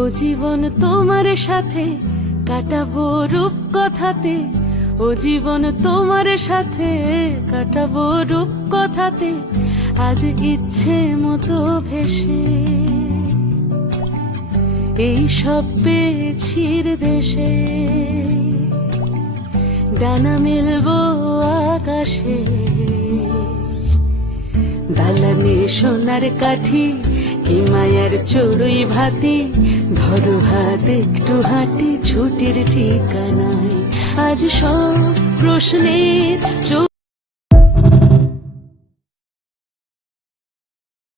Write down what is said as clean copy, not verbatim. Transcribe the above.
ও জীবন তোমার সাথে কাটাবো রূপ কথাতে, ও জীবন তোমার সাথে কাটাবো রূপ কথাতে, আজ ইচ্ছে মতো ভেসে এই সব পেয়েছির দেশে। ডানা মেলবো আকাশে, দালানে সোনার কাঠি, কি মায়ার চড়ুই ভাতি, ধরো হাত একটু হাঁটি, ছুটির ঠিকানায় আজ সব প্রশ্নের